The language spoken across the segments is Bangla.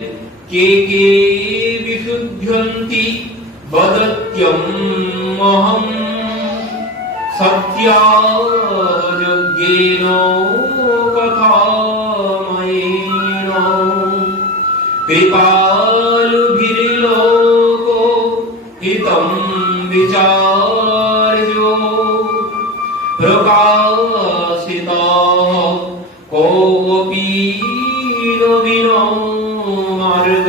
কে কে বিশুদ্ধন্তি বদত্যম মহম সত্যযজ্ঞেন কথাময়েন কৃপালুভির্লোক হিতম বিচার্য প্রকাশিতঃ কোপি নবীনো মার্গঃ।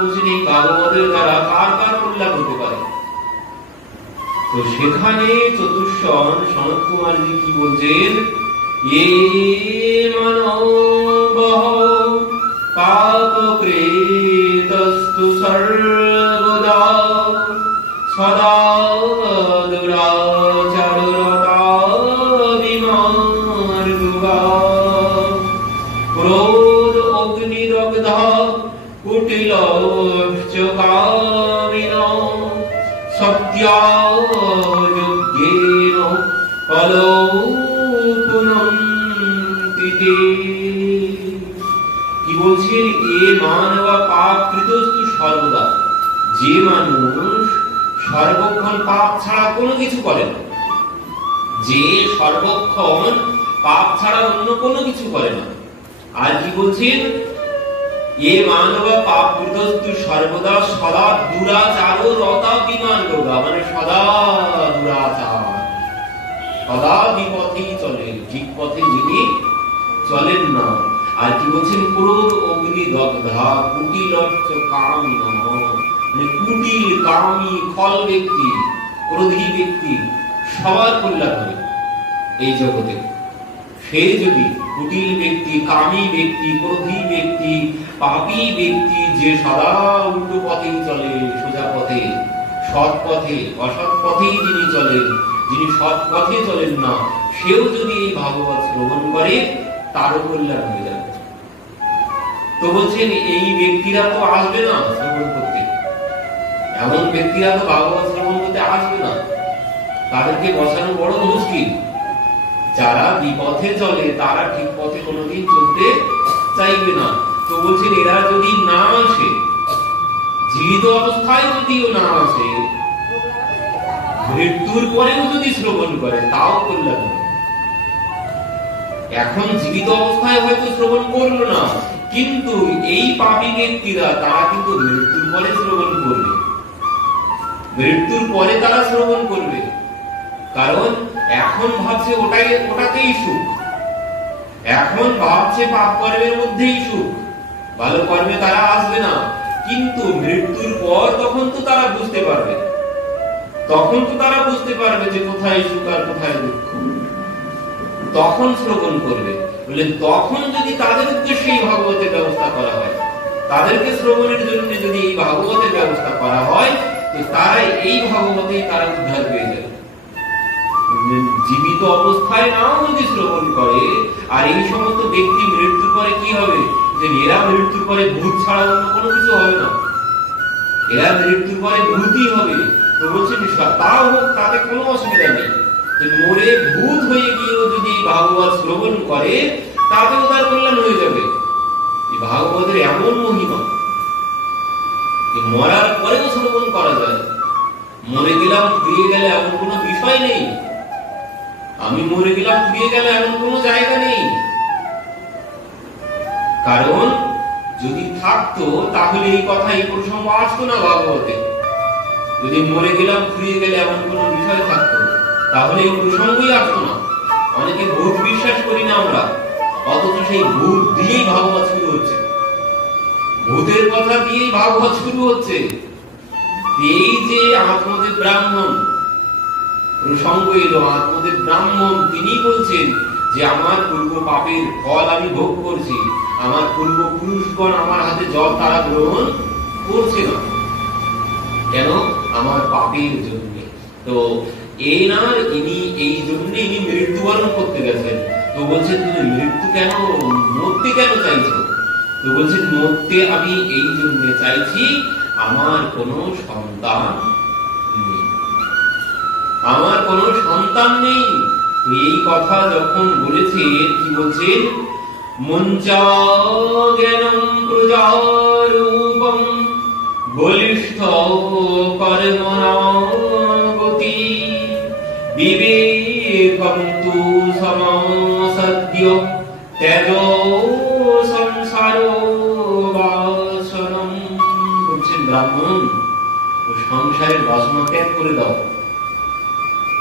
বুঝলি ভাগবতের দ্বারা কার কার কল্যাণ হতে পারে। তো সেখানে চতুষ্ষণ সনত কুমারজি কি বলছেন, ये मनोबह पापकृतस्तु सर्वदा सदा दुराचाररता विमार्गगा क्रोध अग्निदग्धा कुटिलश्च कामिनो सत्यायज्ञेन कलो কি বলছেন, এ মানব পাপকৃতস্তু সর্বদা, যে মানুষ সর্বক্ষণ পাপ ছাড়া কোনো কিছু করে না, যে সর্বক্ষণ পাপ ছাড়া অন্য কোনো কিছু করে না। আর কি বলছেন, এ মানব পাপকৃতস্তু সর্বদা সদা দুরাচার রতা বিমার্গা, মানে সদা দুরাচার, সদা বিপথেই চলে, ঠিক পথে যিনি চলেন না। আর কি বলছেন, ক্রোধ অগ্নি দগ্ধা কুটিলশ্চ কামিনঃ, মানে কুটিল কামী খল ব্যক্তি, ক্রোধী ব্যক্তি সবার কল্যাণ হবে এই জগতে। সে যদি কুটিল ব্যক্তি, কামী ব্যক্তি, ক্রোধী ব্যক্তি, পাপী ব্যক্তি, যে সদা উল্টো পথেই চলে, সোজা পথে, সৎ পথে, অসৎ পথেই যিনি চলেন, যিনি সৎ পথে চলেন না, সেও যদি এই ভাগবত শ্রবণ করে তারও কল্যাণ হয়ে যাবে। তো বলছেন এই ব্যক্তিরা তো আসবে না শ্রবণ করতে, এমন ব্যক্তিরা তো ভাগবত শ্রবণ করতে আসবে না, তাদেরকে বসানো বড় মুশকিল। যারা বিপথে চলে তারা ঠিক পথে কোনোদিন চলতে চাইবে না। তো বলছেন এরা যদি না আসে, জীবিত অবস্থায় যদিও না আসে, মৃত্যুর পরেও যদি শ্রবণ করে তাও কল্যাণ হবে। এখন জীবিত অবস্থায় হয়তো শ্রবণ করলো না, কিন্তু এই পাপী ব্যক্তিরা তারা কিন্তু মৃত্যুর পরে শ্রবণ করবে, মৃত্যুর পরে তারা শ্রবণ করবে। কারণ এখন ভাবছে ওটাতেই সুখ, এখন ভাবছে পাপ কর্মের মধ্যেই সুখ, ভালো কর্মে তারা আসবে না। কিন্তু মৃত্যুর পর তখন তো তারা বুঝতে পারবে, তখন তো তারা বুঝতে পারবে যে কোথায় সুখ আর কোথায় দুঃখ, তখন শ্রবণ করবে। বলে তখন যদি তাদের উদ্দেশ্যে এই ভাগবতের ব্যবস্থা করা হয়, তাদেরকে শ্রবণের জন্য যদি এই ভাগবতের ব্যবস্থা করা হয়, তো তারা এই ভাগবতেই তারা উদ্ধার পেয়ে যাবে। জীবিত অবস্থায় নাও যদি শ্রবণ করে, আর এই সমস্ত ব্যক্তি মৃত্যুর পরে কি হবে, যে এরা মৃত্যুর পরে ভূত ছাড়া অন্য কোনো কিছু হবে না, এরা মৃত্যুর পরে ভূতই হবে। তো বলছেন তাও হোক, তাতে কোনো অসুবিধা নেই, মরে ভূত হয়ে গিয়েও যদি ভাগবত শ্রবণ করে তাতেও তার কল্যাণ হয়ে যাবে। এই ভাগবতের এমন মহিমা, মরার পরেও শ্রবণ করা যায়। মরে গেলাম ফিরে গেলে এমন কোনো বিষয় নেই, আমি মরে গেলাম ফিরে গেলে এমন কোনো জায়গা নেই। কারণ যদি থাকতো তাহলে এই কথা, এই প্রসঙ্গ আসতো না ভাগবতে। যদি মরে গেলাম ফিরে গেলে এমন কোনো বিষয় থাকতো তাহলে এই প্রসঙ্গই আসতো না। অনেকে ভূত বিশ্বাস করি না আমরা, অথচ সেই ভূত দিয়েই ভাগবত শুরু হচ্ছে, ভূতের কথা দিয়েই ভাগবত শুরু হচ্ছে। এই যে আত্মদেব ব্রাহ্মণ প্রসঙ্গ এলো, আত্মদেব ব্রাহ্মণ তিনি বলছেন যে আমার পূর্ব পাপের ফল আমি ভোগ করছি, আমার পূর্ব পুরুষগণ আমার হাতে জল তারা গ্রহণ করছে না, কেন? আমার পাপের জন্য। তো ইনি এই জন্য ইনি মৃত্যুবরণ করতে গেছেন। তো বলছেন তুমি মৃত্যু কেন, মরতে কেন চাইছো? তো বলছেন মরতে আমি এই জন্য চাইছি, আমার কোনো সন্তান নেই, আমার কোনো সন্তান নেই। তো এই কথা যখন বলেছেন, কি বলছেন, মঞ্চা জ্ঞানম প্রজারূপম বলিষ্ঠ কর্মণাগতি বিবেকম তু সমসদ্য তেজ সংসার বাসনম। বলছেন ব্রাহ্মণ, সংসারের বাসনা ত্যাগ করে দাও।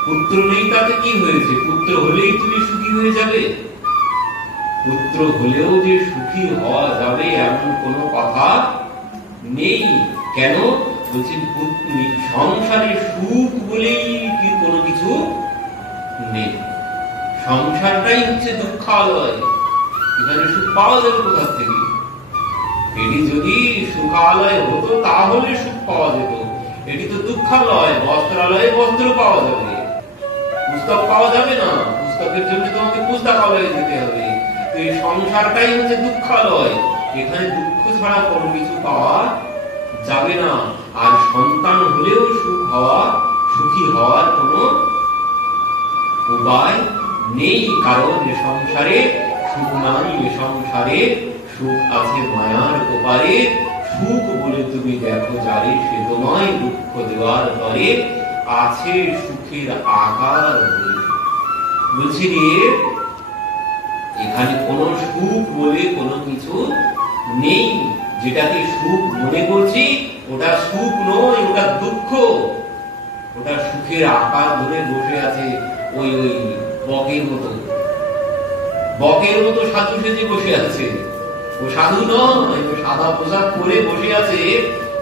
পুত্র নেই তাতে কি হয়েছে? পুত্র হলেই তুমি সুখী হয়ে যাবে? পুত্র হলেও যে সুখী হওয়া যাবে এমন কোনো কথা নেই। কেন? বলছেন সংসারে সুখ বলেই কি কোনো কিছু নেই। সংসারটাই হচ্ছে দুঃখালয়। এখানে সুখ পাওয়া যাবে কোথা থেকে? এটি যদি সুখালয় হতো তাহলে সুখ পাওয়া যেত। এটি তো দুঃখালয়। বস্ত্রালয়ে বস্ত্র পাওয়া যাবে, পুস্তক পাওয়া যাবে না। পুস্তকের জন্য তোমাকে পুস্তকালয়ে যেতে হবে। তো এই সংসারটাই হচ্ছে দুঃখালয়। এখানে দুঃখ ছাড়া কোনো কিছু পাওয়া যাবে না। আর সন্তান হলেও সুখী হওয়ার কোনো উপায় নেই। কারণ এ সংসারে সুখ নাই, এ সংসারে সুখ আছে মায়ার ওপারে। সুখ বলে তুমি দেখো যারে, সে তোমায় দুঃখ দেওয়ার পরে আছে সুখের আকার বলে। বলছি এখানে কোনো সুখ বলে কোনো কিছু নেই। যেটাকে সুখ মনে করছি ওটা সুখ নয়, ওটা দুঃখ। ওটা সুখের আকার ধরে বসে আছে ওই বকের মতো। বকের মতো সাধু সেজে বসে আছে। ও সাধু নয়, ও সাদা পোশাক পরে বসে আছে।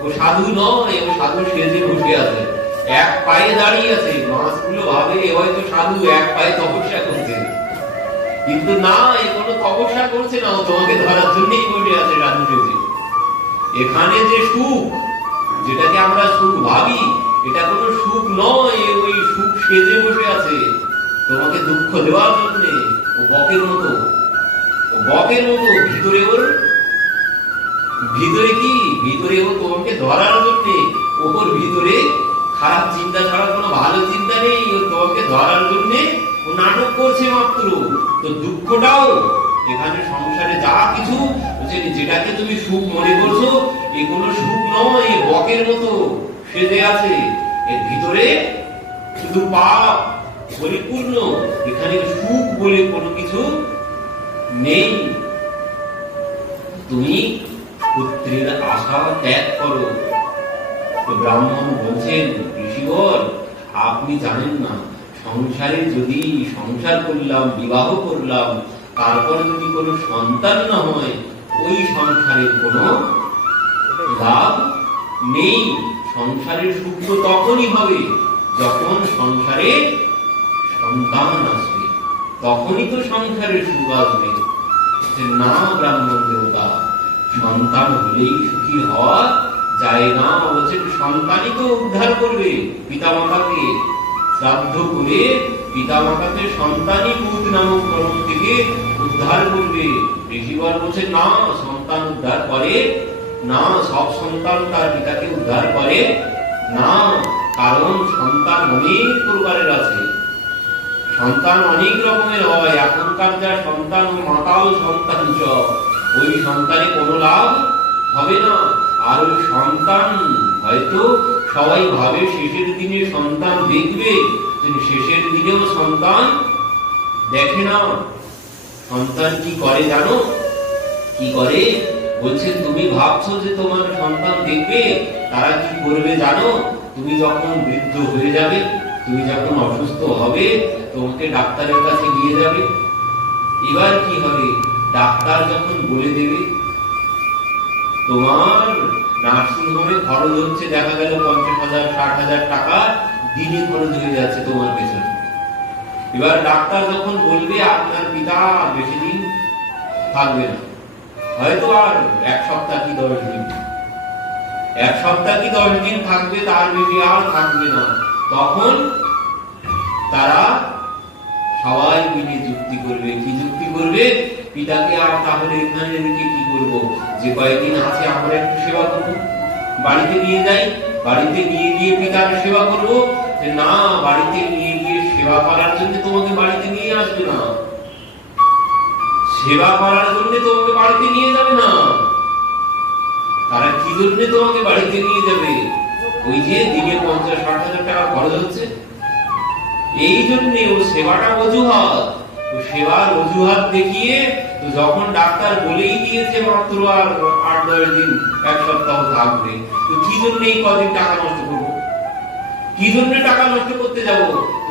ও সাধু নয়, ও সাধু সেজে বসে আছে। এক পায়ে দাঁড়িয়ে আছে। মাছগুলো ভাবে হয়তো সাধু এক পায়ে তপস্যা করছে, কিন্তু না, এ কোনো তপস্যা করছে না। ও তোমাকে ধরার জন্যই বসে আছে সাধু সেজে। এখানে যে সুখ, যেটাকে আমরা সুখ ভাবি, এটা কোনো সুখ নয়। ওই সুখ সেজে বসে আছে তোমাকে দুঃখ দেওয়ার জন্য। ও বকের মতো, বকের মতো। ভিতরে কি? ভিতরে ও তোমাকে ধরার জন্য। ওর ভিতরে খারাপ চিন্তা ছাড়া কোনো ভালো চিন্তা নেই। ও তোমাকে ধরার জন্য ও নাটক করছে মাত্র। তো দুঃখটাও এখানে সংসারে যা কিছু যেটাকে তুমি সুখ মনে করছো, এ কোনো সুখ নয়। বকের মতো সেজে আছে। এর ভিতরে শুধু পাপ পরিপূর্ণ। এখানে সুখ বলে কোনো কিছু নেই। তুমি পুত্রের আশা ত্যাগ করো। তো ব্রাহ্মণ বলছেন, ঋষিবর আপনি জানেন না, সংসারে যদি সংসার করলাম, বিবাহ করলাম, তারপর যদি কোনো সন্তান না হয়, ওই সংসারের কোনো লাভ নেই। সংসারের সুখ তো তখনই হবে যখন সংসারে সন্তান আসবে, তখনই তো সংসারের সুখ আসবে। না ব্রাহ্মণ দেবতা, সন্তান হলেই সুখী হওয়া যায় না। বলছেন সন্তানই তো উদ্ধার করবে পিতামাতাকে। শ্রাদ্ধ করে পিতামাতাকে সন্তানই পুত নামক কর্ম থেকে উদ্ধার করবে। ঋষিবর বলছেন না, সন্তান উদ্ধার করে না। সব সন্তান তার পিতাকে উদ্ধার করে না। কারণ সন্তান অনেক প্রকারের আছে, সন্তান অনেক রকমের হয়। এখনকার যা সন্তান, মাতাল সন্তান সব, ওই সন্তানে কোনো লাভ হবে না। আর ওই সন্তান হয়তো সবাই ভাবে শেষের দিনে সন্তান দেখবে, শেষের দিনেও সন্তান দেখে না। সন্তান কি করে জানো? কি করে? বলছেন তুমি ভাবছো যে তোমার সন্তান দেখবে, তারা কি করবে জানো? তুমি যখন বৃদ্ধ হয়ে যাবে, তুমি যখন অসুস্থ হবে, তোমাকে ডাক্তারের কাছে নিয়ে যাবে। এবার কি হবে? ডাক্তার যখন বলে দেবে তোমার নার্সিং হোমে খরচ হচ্ছে, দেখা গেল 50,000 60,000 টাকা দিনে খরচ হয়ে যাচ্ছে তোমার পেছনে। এবার ডাক্তার যখন বলবে আপনার পিতা বেশি দিন থাকবে না, হয়তো আর 1 সপ্তাহ কি 10 দিন, 1 সপ্তাহ কি 10 দিন থাকবে, তার বেশি আর থাকবে না। তখন তারা সবাই মিলে যুক্তি করবে। কি যুক্তি করবে? পিতাকে আর তাহলে এখানে রেখে কি করব? যে কয়েকদিন আছে আমরা একটু সেবা করব, বাড়িতে নিয়ে যাই, বাড়িতে নিয়ে গিয়ে পিতার সেবা করব। না, বাড়িতে নিয়ে গিয়ে সেবা করার জন্য তোমাকে বাড়িতে নিয়ে আসবে না, সেবা করার জন্য তোমাকে বাড়িতে নিয়ে যাবে না। তারা কি জন্য তোমাকে বাড়িতে নিয়ে যাবে? ওই যে দিনে 50-60 হাজার টাকা খরচ হচ্ছে, এই জন্য ও সেবাটা অজুহাত। সেবার অজুহাত দেখিয়ে তো যখন ডাক্তার বলেই দিয়েছে মাত্র আর 8-10 দিন, 1 সপ্তাহ থাকবে, তো কি জন্য এই কদিন টাকা নষ্ট করবো? কি জন্য টাকা নষ্ট করতে যাবো?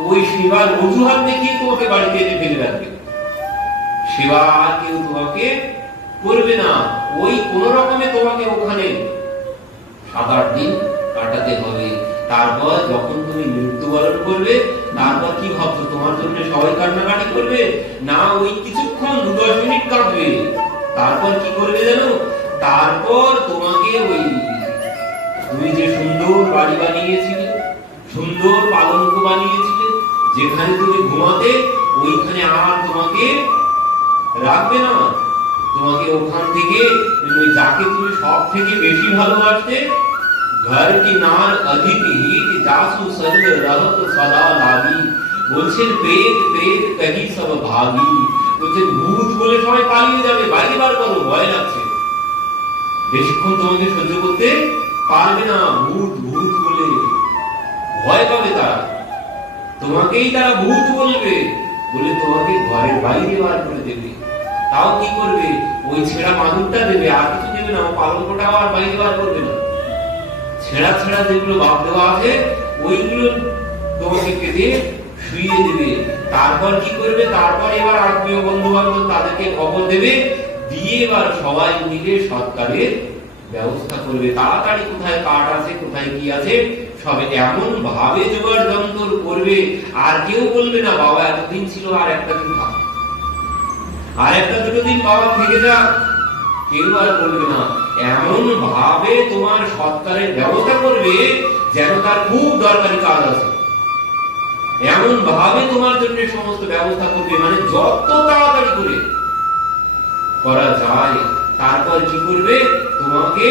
ওই সেবার অজুহাত দেখিয়ে তোমাকে বাড়িতে এনে ফেলে রাখবে। সেবা আর কেউ তোমাকে করবে না। ওই কোন রকমে তোমাকে ওখানে 7-8 দিন কাটাতে হবে। তারপর যখন তুমি মৃত্যুবরণ করবে, তারপর কি ভাবছো তোমার জন্য সবাই কান্নাকাটি করবে? না, ওই কিছুক্ষণ 2-10 মিনিট কাঁদবে। তারপর কি করবে জানো? তারপর তোমাকে ওই তুমি যে সুন্দর বাড়ি বানিয়েছিলে, সুন্দর পালঙ্ক বানিয়েছিলে, যেখানে তুমি ঘুমাতে, ওইখানে আর তোমাকে রাখবে না। তোমাকে ওখান থেকে যাকে তুমি সব থেকে বেশি ভালোবাসতে, घर की नार अधिक ही जासु सर्ग रहत सदा लागी, বলছেন প্রেত প্রেত কহি সব ভাগী। বলছেন ভূত বলে সবাই পালিয়ে যাবে, বাইরে বার করো, ভয় লাগছে। বেশিক্ষণ তোমাকে সহ্য করতে পারবে না। ভূত ভূত বলে ভয় পাবে তারা, তোমাকেই তারা ভূত বলবে, বলে তোমাকে ঘরের বাইরে বার করে দেবে। তাও কি করবে? ওই ছেঁড়া মাদুরটা দেবে, আর কিছু দেবে না। পালঙ্কটাও আর বাইরে বার করবে না। ছেঁড়া ছেঁড়া যেগুলো বাপ দেওয়া আছে, ওইগুলো তোমাকে কেটে শুইয়ে দেবে। তারপর কি করবে? তারপর এবার আত্মীয় বন্ধু বান্ধব তাদেরকে খবর দেবে, দিয়ে এবার সবাই মিলে সৎকারের ব্যবস্থা করবে। তাড়াতাড়ি কোথায় কাঠ আছে, কোথায় কি আছে, সবে এমন ভাবে জোগাড় যন্ত্র করবে, আর কেউ বলবে না বাবা এতদিন ছিল, আর একটা দিন থাক, আর 1-2 দিন বাবা থেকে যা, কেউ আর বলবে না। এমন ভাবে তোমার সৎকারের ব্যবস্থা করবে যেন তার খুব দরকারি কাজ আছে। এমন ভাবে তোমার জন্য সমস্ত ব্যবস্থা করবে, মানে যত তাড়াতাড়ি করে করা যায়। তারপর কি করবে? তোমাকে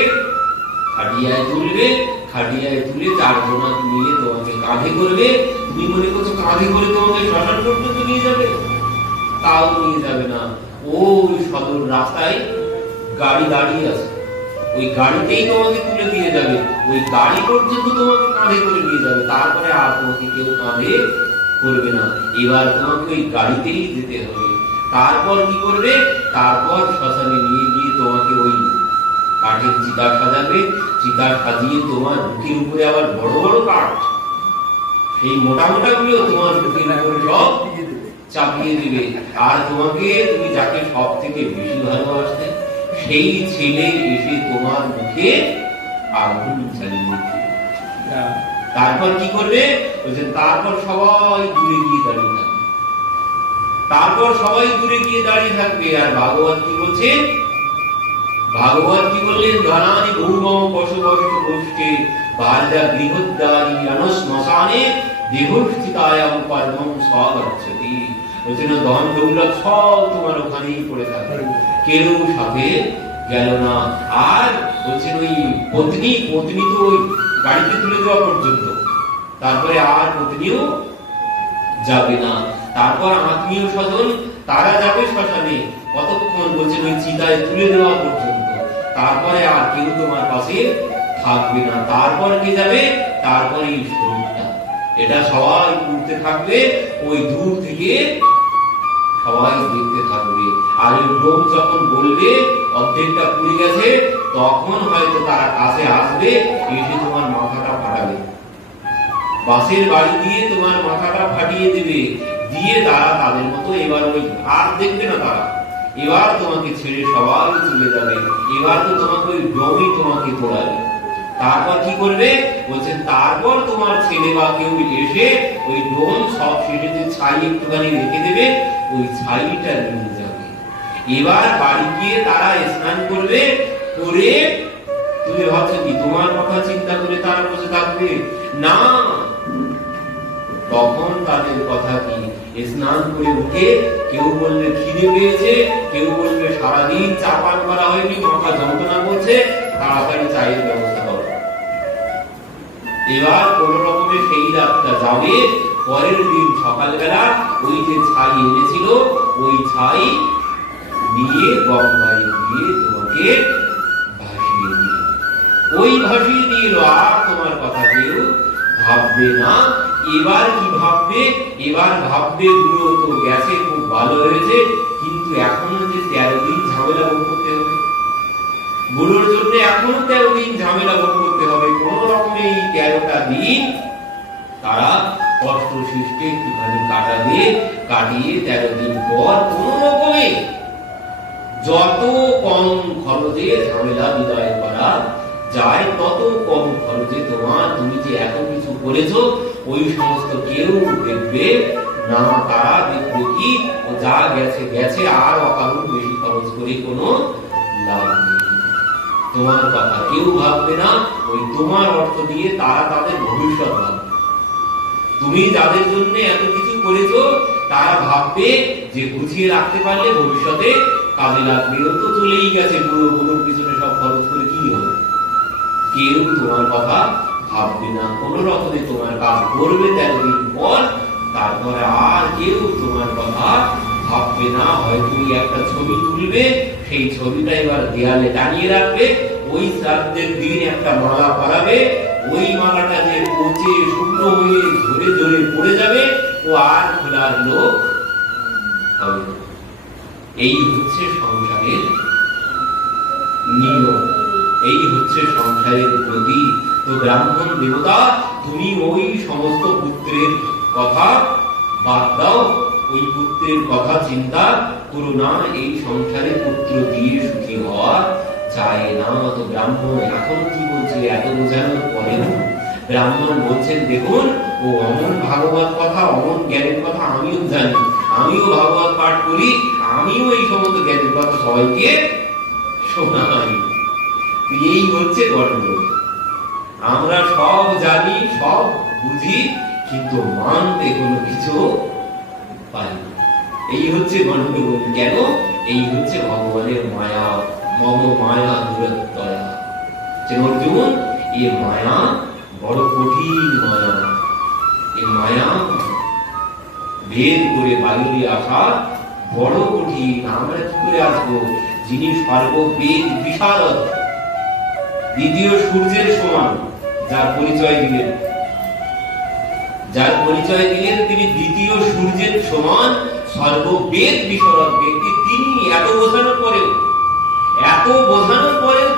খাটিয়ায় তুলবে, খাটিয়ায় তুলে 4 জনা মিলে তোমাকে কাঁধে করবে। তুমি মনে করছো কাঁধে করে তোমাকে শ্মশান পর্যন্ত নিয়ে যাবে? তাও নিয়ে যাবে না। ওই সদর রাস্তায় গাড়ি দাঁড়িয়ে আছে, ওই গাড়িতেই তোমাকে তুলে দিয়ে যাবে। ওই গাড়ি পর্যন্ত তোমাকে কাঁধে করে নিয়ে যাবে। তারপরে আর তোমাকে কেউ কাঁধে করবে না। এবার তোমাকে ওই গাড়িতেই যেতে হবে। তারপর কি করবে? তারপর শ্মশানে নিয়ে গিয়ে তোমাকে ওই কাঠের চিতা সাজাবে। চিতা সাজিয়ে তোমার বুকের উপরে আবার বড় বড় কাঠ, সেই মোটা মোটা গুলো তোমার বুকের উপরে সব চাপিয়ে দিবে। আর তোমাকে, তুমি যাকে সব থেকে বেশি ভালোবাসতে, সেই ছেলে এসে তোমার মুখে আগুন জ্বালিয়ে দিবে। তারপর কি করবে? তারপর সবাই দূরে গিয়ে দাঁড়িয়ে থাকবে। তারপর সবাই দূরে গিয়ে দাঁড়িয়ে থাকবে। আর ভাগবত কি বলছে? ভাগবত কি বললেন? ধনানি ভূমম পশুবস্তু গোষ্ঠে বার্যা গৃহদ্বারি অনশ্মশানে দেহস্থিতায়াম পরমম স্বগচ্ছতি। বলছেন ধন দৌলত সব তোমার ওখানেই পড়ে থাকবে, কেউ সাথে গেল না। আর বলছেন ওই পত্নী, পত্নী তো ওই গাড়িতে তুলে দেওয়া পর্যন্ত, তারপরে আর পত্নীও যাবে না। তারপর আত্মীয় স্বজন তারা যাবে শ্মশানে, কতক্ষণ? বলছেন ওই চিতায় তুলে দেওয়া পর্যন্ত। তারপরে আর কেউ তোমার পাশে থাকবে না। তারপর কে যাবে? তারপরে এই শরীরটা, এটা সবাই উঠতে থাকবে। ওই দূর থেকে সবাই দেখতে থাকবে। আর ওই ব্রহ্ম যখন বলবে অর্ধেকটা পুড়ে গেছে, তখন হয়তো তারা কাছে আসবে, এসে তোমার মাথাটা ফাটাবে, বাসের বাড়ি দিয়ে তোমার মাথাটা ফাটিয়ে দেবে। দিয়ে তারা তাদের মতো এবার ওই আর দেখবে না তারা, এবার তোমাকে ছেড়ে সবাই চলে যাবে। এবার তো তোমাকে ওই ব্রহ্মই তোমাকে পোড়াবে। তারপর কি করবে? বলছেন তারপর তোমার ছেলে বা কেউ এসে ওই ব্রহ্ম সব শেষে যে ছাই একটুখানি রেখে দেবে, ওই ছাইটা নিয়ে যাবে। এবার বাড়ি গিয়ে তারা স্নান করবে, করে তুমি ভাবছো কি তোমার কথা চিন্তা করে তারা বসে থাকবে? না, তখন তাদের কথা কি? স্নান করে উঠে কেউ বলবে খিদে পেয়েছে, কেউ বলবে সারাদিন চা পান করা হয়নি, মাথা যন্ত্রণা করছে, তাড়াতাড়ি চায়ের ব্যবস্থা করো। এবার কোন রকমে সেই রাতটা যাবে। পরের দিন সকালবেলা ওই যে ছাই এনেছিল, ওই ছাই নিয়ে গঙ্গায় গিয়ে তোমাকে ভাসিয়ে দিল। ওই ভাসিয়ে দিয়ে এলো, আর তোমার কথা কেউ ভাববে না। এবার কি ভাববে? এবার ভাববে বুড়ো তো গেছে, খুব ভালো হয়েছে, কিন্তু এখনো যে 13 দিন ঝামেলা ভোগ করতে হবে, বুড়োর জন্য এখনো 13 দিন ঝামেলা ভোগ করতে হবে। কোন রকমে এই 13টা দিন তারা কষ্ট সৃষ্টি একটুখানি কাটিয়ে 13 দিন পর কোন রকমে যত কম খরচে ঝামেলা বিদায় করা যায়, তত কম খরচে তুমি যে এত কিছু করেছো ওই সমস্ত কেউ দেখবে না। তারা দেখবে কি ও যা গেছে গেছে, আর অকারণ বেশি খরচ করে কোনো লাভ নেই। তোমার কথা কেউ ভাববে না, ওই তোমার অর্থ দিয়ে তারা তাদের ভবিষ্যৎ ভাববে। তুমি যাদের জন্য এত কিছু করেছো তারা ভাববে যে গুছিয়ে রাখতে পারলে ভবিষ্যতে কাজে লাগবে। ও তো চলেই গেছে, বুড়োর পিছনে সব খরচ করে কি হবে। কেউ তোমার কথা ভাববে না, কোন রকমে তোমার কাজ করবে 13 দিন পর, তারপরে আর কেউ তোমার কথা ভাববে না। হয়তো একটা ছবি তুলবে, সেই ছবিটা এবার দেয়ালে টানিয়ে রাখবে, ওই শ্রাদ্ধের দিন একটা মালা পরাবে, ওই মালাটা যে পচে শুকনো হয়ে ঝরে ঝরে পড়ে যাবে, ও আর খোলার লোক হবে না। এই হচ্ছে সংসারের নিয়ম, এই হচ্ছে সংসারের প্রতি। তো ব্রাহ্মণ দেবতা, তুমি ওই সমস্ত পুত্রের কথা বাদ দাও, ওই পুত্রের কথা চিন্তা করো না। এই সংসারে পুত্র দিয়ে সুখী হওয়া চায় না। তো ব্রাহ্মণ এখন কি বলছে? এত বোঝানোর পরেও ব্রাহ্মণ বলছেন, দেখুন ও অমন ভাগবত কথা, অমন জ্ঞানের কথা আমিও জানি, আমিও ভাগবত পাঠ করি, আমিও এই সমস্ত জ্ঞানের কথা সবাইকে শোনাই। এই হচ্ছে গন্ডগোল। আমরা সব জানি, সব বুঝি, কিন্তু মানতে কোনো কিছু পাই না। এই হচ্ছে গন্ডগোল। কেন? এই হচ্ছে ভগবানের মায়া, মম মায়া দূরত্বয়া। অর্জুন, এই মায়া বড় কঠিন মায়া। এই মায়া ভেদ করে বাইরে আসা বড় কঠিন। আমরা কি করে আসবো? যিনি সর্ববেদ বিশারদ, দ্বিতীয় সূর্যের সমান, যার পরিচয় দিলেন তিনি দ্বিতীয় সূর্যের সমান সর্ববেদ বিশারদ ব্যক্তি। তিনি এত বোঝানোর পরেও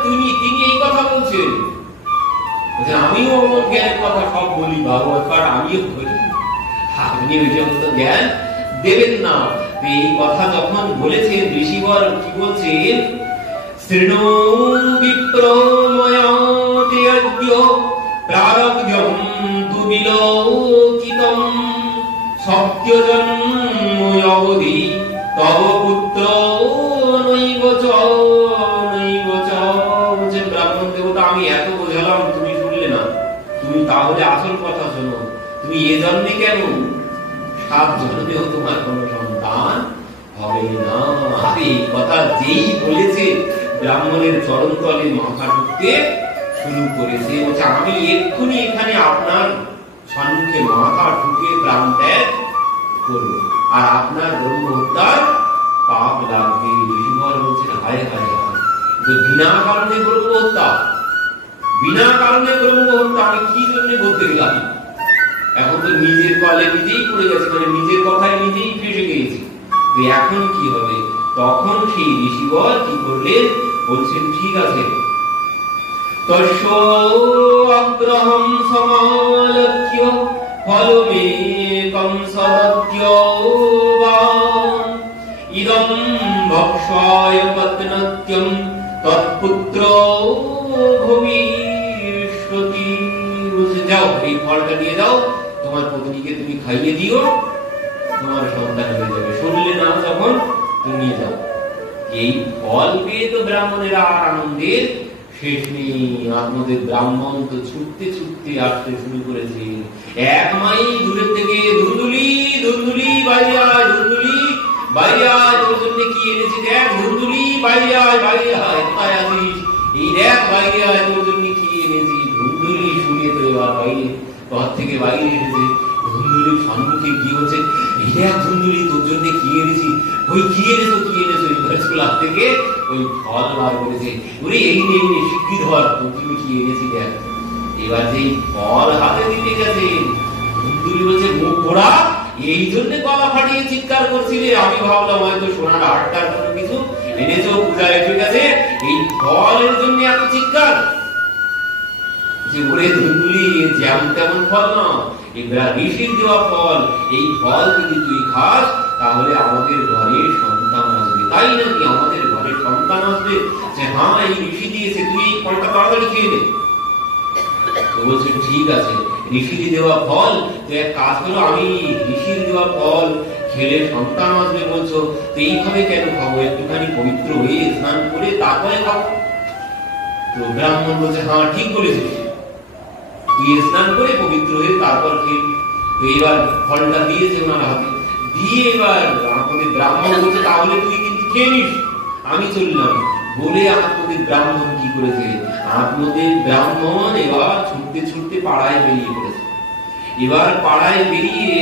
তিনি এই কথা বলছেন, আমিও অমন জ্ঞানের কথা সব বলি, ভাগবত পাঠ আমিও বলি, আপনি ওই সমস্ত জ্ঞান দেবেন না। এই কথা যখন বলেছেন, ঋষিবর কি বলছেন? শৃণু বিপ্র ময়াতে অদ্য প্রারব্ধম দুবিলোকিতম সত্যজন্ময়বধি তব পুত্র নৈব চ। ব্রাহ্মণ দেবতা, আমি এত বোঝালাম, তুমি শুনলে না। তুমি তাহলে আসল কথা শোনো। তুমি এ জন্মে কেন, 7 জন্মেও তোমার কোনো সন্তান হবে না। এই কথা যেই বলেছে, ব্রাহ্মণের চরণ তলে মাথা ঢুকতে শুরু করেছে। বলছে, আমি এক্ষুনি এখানে আপনার সম্মুখে মাথা ঢুকে প্রাণ ত্যাগ করব, আর আপনার ব্রহ্ম হত্যার পাপ লাগবে। ঋষিবর বলছেন, হায় হায় হায়, বিনা কারণে ব্রহ্ম হত্যা, আমি কি জন্য বলতে গেলাম? এখন তো নিজের কলে নিজেই পড়ে গেছে, মানে নিজের কথায় নিজেই ফেসে গিয়েছি। এখন কি হবে? তখন সেই ঋষিবর কি করলেন? বলছেন, ঠিক আছে, তস্য অগ্রহম সমালক্ষ্য ফলমেকং সদত্য ইদং ভক্ষয় পত্নত্যং তৎপুত্র ভবিষ্যতি। যাও, এই ফলটা নিয়ে যাও, তোমার পত্নীকে তুমি খাইয়ে দিও, তোমার সন্তান হয়ে যাবে। শুনলে না যখন, তুমি নিয়ে যাও। এই ফল পেয়ে তো ব্রাহ্মণেরা আর আনন্দের শেষ নেই। আমাদের ব্রাহ্মণ তো ছুটতে ছুটতে আসতে শুরু করেছে। 1 মাইল দূরের থেকে ধুন্দুলি ধুন্দুলি বাইরে আয়, ধুন্দুলি বাইরে আয়, তোর জন্য কি এনেছি দেখ, ধুন্দুলি বাইরে আয়, বাইরে আয়, কোথায় আছিস? এই দেখ বাইরে আয়, তোর জন্য কি এনেছি। ধুন্দুলি শুনে তো এবার বাইরে, ঘর থেকে বাইরে এসেছে। ধুন্দুলির সম্মুখে কি হচ্ছে? এটা ধুন্দুলি তোর জন্য কি এনেছি, ওই কি এনেছো স্কুল থেকে ওই ফল বার করেছে, ওরে এই নিয়ে শিক্ষিত হওয়ার তোর জন্য কি এনেছি দেখ। এবার যে ফল হাতে দিতে গেছে ধুন্দুলি বলছে মুখ পোড়া, এই জন্য গলা ফাটিয়ে চিৎকার করছিলে, আমি ভাবলাম হয়তো সোনার হারটার কোনো কিছু এনেছো, পূজায় এসে গেছে, এই ফলের জন্য এত চিৎকার। যে ওরে ধুন্দুলি যেমন তেমন ফল না, এবার ঋষির দেওয়া ফল, এই ফল যদি তুই খাস তাহলে আমাদের ঘরে সন্তান আসবে। তাই নাকি আমাদের ঘরে সন্তান আসবে? যে হ্যাঁ এই ঋষি দিয়েছে, তুই এই ফলটা তাড়াতাড়ি খেয়ে নে। তো বলছে ঠিক আছে, ঋষির দেওয়া ফল, তো এক কাজ করো, আমি ঋষির দেওয়া ফল খেলে সন্তান আসবে বলছো, তো এইভাবে কেন খাবো? একটুখানি পবিত্র হয়ে স্নান করে তারপরে খাবো। তো ব্রাহ্মণ বলছে হ্যাঁ ঠিক বলেছিস, তুই স্নান করে পবিত্র হয়ে তারপর খেয়ে। তো এবার ফলটা দিয়েছে ওনার হাতে, দিয়ে এবার আমাদের ব্রাহ্মণ বলছে তাহলে তুই কিন্তু খেয়ে নিস, আমি চললাম। বলে আমাদের ব্রাহ্মণ কি করেছে, আমাদের ব্রাহ্মণ এবার ছুটতে ছুটতে পাড়ায় বেরিয়ে পড়েছে। এবার পাড়ায় বেরিয়ে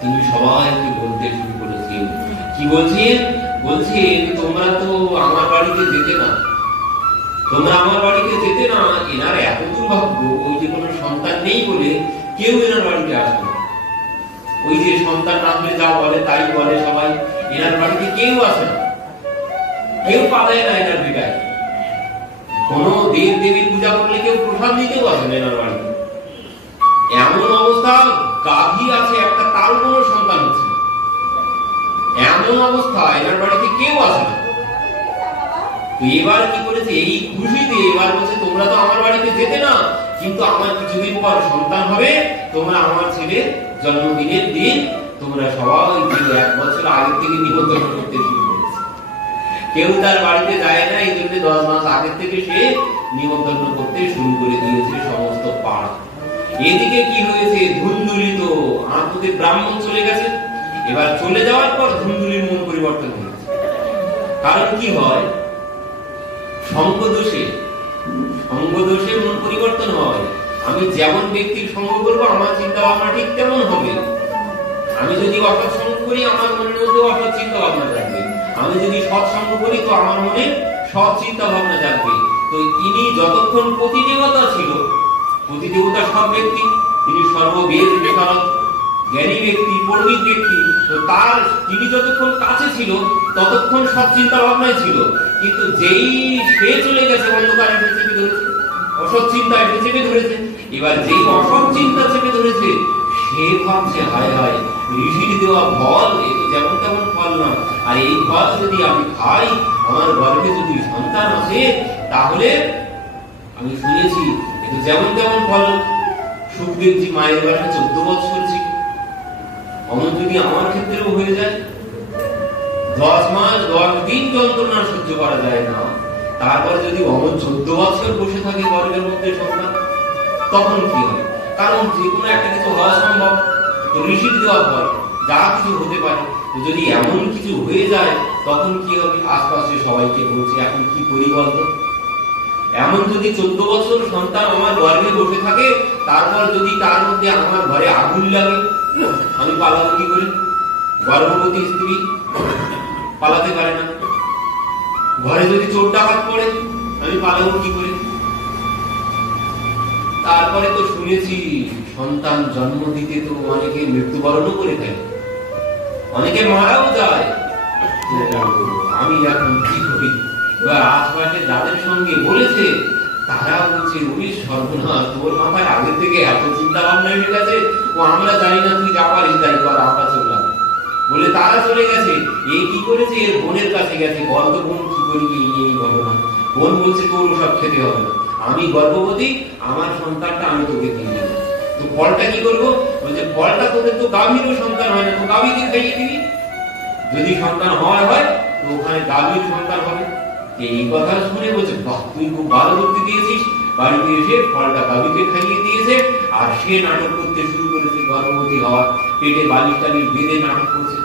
তিনি সবাইকে বলতে শুরু করেছেন। কি বলছেন? বলছেন তোমরা তো আমার বাড়িতে যেতে না, তোমরা আমার বাড়িতে যেতে না, এনার এত দুর্ভাগ্য, ওই যে কোনো সন্তান নেই বলে কেউ এনার বাড়িতে আসবে না। ওই যে সন্তান না হলে যা বলে তাই বলে সবাই, এনার বাড়িতে কেউ আসে না, কেউ পালায় না এনার ভিটায়। কোন দেব দেবীর পূজা করলে কেউ প্রসাদ দিতেও আসে না এনার বাড়িতে। এমন অবস্থা, গাভী আছে একটা, তার কোনো সন্তান হচ্ছে না, এমন অবস্থা এনার বাড়িতে কেউ আসে না। এবার কি করেছে, এই খুশিতে এবার বলছে তোমরা তো আমার বাড়িতে যেতে না, কিন্তু আমার কিছুদিন পর সন্তান হবে, তোমরা আমার ছেলে জন্মদিনের দিন তোমরা সবাই এক বছর আগে থেকে নিমন্ত্রণ করতে শুরু করেছে। কেউ তার বাড়িতে যায় না, এই জন্য 10 মাস আগে থেকে সে নিমন্ত্রণ করতে শুরু করে দিয়েছে সমস্ত পাড়া। এদিকে কি হয়েছে, ধুন্দুলি তো আমাদের ব্রাহ্মণ চলে গেছে। এবার চলে যাওয়ার পর ধুন্দুলির মন পরিবর্তন হয়েছে। কারণ কি হয়, সঙ্গ দোষে মন পরিবর্তন হয়। আমি যেমন ব্যক্তির সঙ্গ করবো আমার চিন্তা ভাবনা ঠিক তেমন হবে। আমি যদি অসৎ সঙ্গ করি আমার মনের মধ্যে অসৎ চিন্তা ভাবনা জাগবে, আমি যদি সৎ সঙ্গ করি তো আমার মনে সৎ চিন্তা ভাবনা জাগবে। তো ইনি যতক্ষণ প্রতিদেবতা ছিল, প্রতিদেবতা সব ব্যক্তি, তিনি সর্ববেদ বিশারদ জ্ঞানী ব্যক্তি, পণ্ডিত ব্যক্তি, তো তার তিনি যতক্ষণ কাছে ছিল ততক্ষণ সব চিন্তা ভাবনাই ছিল। কিন্তু যেই সে চলে গেছে অন্ধকার এসে চেপে ধরেছে, অসৎ চিন্তা এসে চেপে ধরেছে। এবার যেই অসৎ চিন্তা চেপে ধরেছে সে ভাবছে হায় হায় ঋষির দেওয়া ফল, এ তো যেমন তেমন ফল না, আর এই ফল যদি আমি খাই আমার গর্ভে যদি সন্তান আসে তাহলে আমি শুনেছি এ তো যেমন তেমন ফল। সুখদেবজি মায়ের বয়সে 14 বছর ছিল, অমন যদি আমার ক্ষেত্রেও হয়ে যায়, 10 মাস 10 দিন যন্ত্রণা সহ্য করা যায় না, তারপরে যদি অমন 14 বছর বসে থাকে গর্ভের মধ্যে সন্তান, তখন কি হবে? কারণ যে কোনো একটা কিছু হওয়া সম্ভব, তো ঋষির দেওয়া ফল যা কিছু হতে পারে। যদি এমন কিছু হয়ে যায় তখন কি হবে? আশপাশে সবাইকে বলছে এখন কি করি বলতো, এমন যদি 14 বছর সন্তান আমার গর্ভে বসে থাকে, তারপর যদি তার মধ্যে আমার ঘরে আগুন লাগে, আমি পালাবো কি করে? গর্ভবতী স্ত্রী পালাতে পারে না। ঘরে যদি চোর ডাকাত পড়ে আমি পালাবো কি করে? তারপরে তো শুনেছি সন্তান জন্ম দিতে তো অনেকে মৃত্যুবরণও করে থাকে, অনেকে মারাও যায়। আমি এখন কি করি? এবার আশপাশে যাদের সঙ্গে বলেছে তারা বলছে ওই সর্বনাশ, তোর মাথায় আগে থেকে এত চিন্তা ভাবনা এসে গেছে, ও আমরা জানি না, তুই যা পারিস তাই কর, আমরা চললাম বলে তারা চলে গেছে। এই কি করেছে, এর বোনের কাছে গেছে, বলতো বোন কি করি এই ঘটনা। বোন বলছে তোর ওসব খেতে হবে না, আমি গর্ভবতী, আমার সন্তানটা আমি তোকে দিয়ে দেবো। তো ফলটা কি করবো? বলছে ফলটা তোদের তো গাভীরও সন্তান হয় না, তো গাভীকে খাইয়ে দিবি, যদি সন্তান হয় তো ওখানে গাভীর সন্তান হবে। এই কথা শুনে বলছে বাহ তুই খুব ভালো বুদ্ধি দিয়েছিস। বাড়িতে এসে ফলটা গাভীকে খাইয়ে দিয়েছে, আর সে নাটক করতে শুরু করেছে গর্ভবতী হওয়ার, পেটে বালিশ টালিশ বেঁধে নাটক করছে।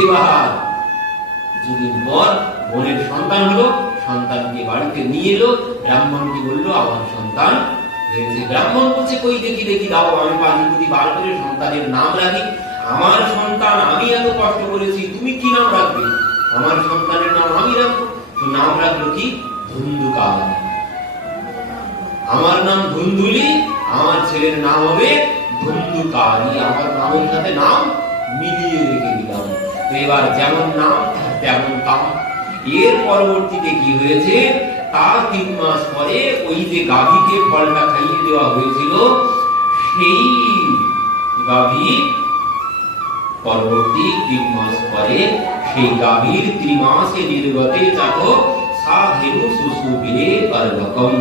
এবার কিছুদিন পর বোনের সন্তান হলো, সন্তানকে বাড়িতে নিয়ে এলো, ব্রাহ্মণকে বললো আমার সন্তান হয়েছে। ব্রাহ্মণ বলছে কই দেখি দাও, আমি পানি পুঁতি বার করে সন্তানের নাম রাখি, আমার সন্তান আমি এত কষ্ট করেছি, তুমি কি নাম রাখবে? আমার সন্তানের নাম আমি রাখবো। তো নাম রাখলো কি? ধুন্ধুকালী। আমার নাম ধুন্ধুলি, আমার ছেলের নাম হবে ধুন্ধুকালী। আমার নামের সাথে নাম মিলিয়ে রেখে দিলাম। তো এবার যেমন নাম তেমন কাম। এর পরবর্তীতে কি হয়েছে, তার 3 মাস পরে ওই যে গাভীকে ফলটা খাইয়ে দেওয়া হয়েছিল, সেই গাভী পরবর্তী 3 মাস পরে সেই গাভীর ত্রিমাসে নির্গতে চাপ সাধেনু সুসুভে পরবকম,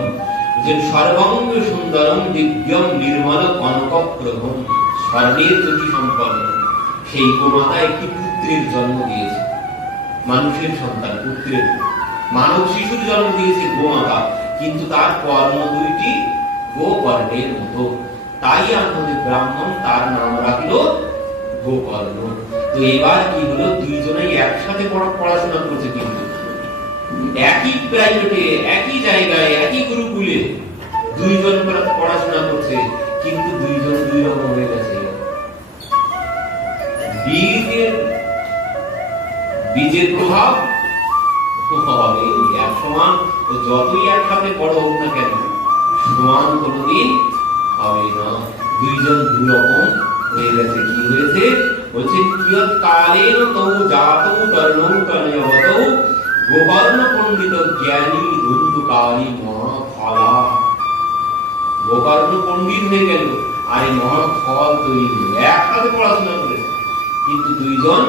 যে সর্বাঙ্গ সুন্দরম দিব্যম নির্মল কনকপ্রভম, স্বর্ণের জ্যোতি সম্পন্ন সেই গোমাতা একটি পুত্রের জন্ম দিয়েছে। মানুষের সন্তান, পুত্রের মানব শিশুর জন্ম দিয়েছে গোমাতা, কিন্তু তার কর্ণ দুইটি গোকর্ণের মতো। তাই আমাদের ব্রাহ্মণ তার নাম রাখলো গোকর্ণ। তো এবার কি হলো, দুইজনেই একসাথে পড়াশোনা করছে, কিন্তু একই প্রাইভেটে, একই জায়গায়, একই গুরুকুলে দুইজন পড়াশোনা করছে, কিন্তু দুইজন দুই রকম হয়ে গেছে। বীজের প্রভাব হবে এক সমান, যতই একসাথে বড় হোক না কেন সমান কোনদিন হবে না। দুইজন দুই রকম হয়ে গেছে। কি হয়েছে বলছে, কিয়ৎ কালেন তৌ জাতৌ তর্ণৌ তনয়বতৌ গোকর্ণ পণ্ডিত জ্ঞানী ধুন্ধুকালী মহাফলা। গোকর্ণ পণ্ডিত হয়ে গেল আর এই মহাফল তৈরি হলো। একসাথে পড়াশোনা করেছে, কিন্তু দুইজন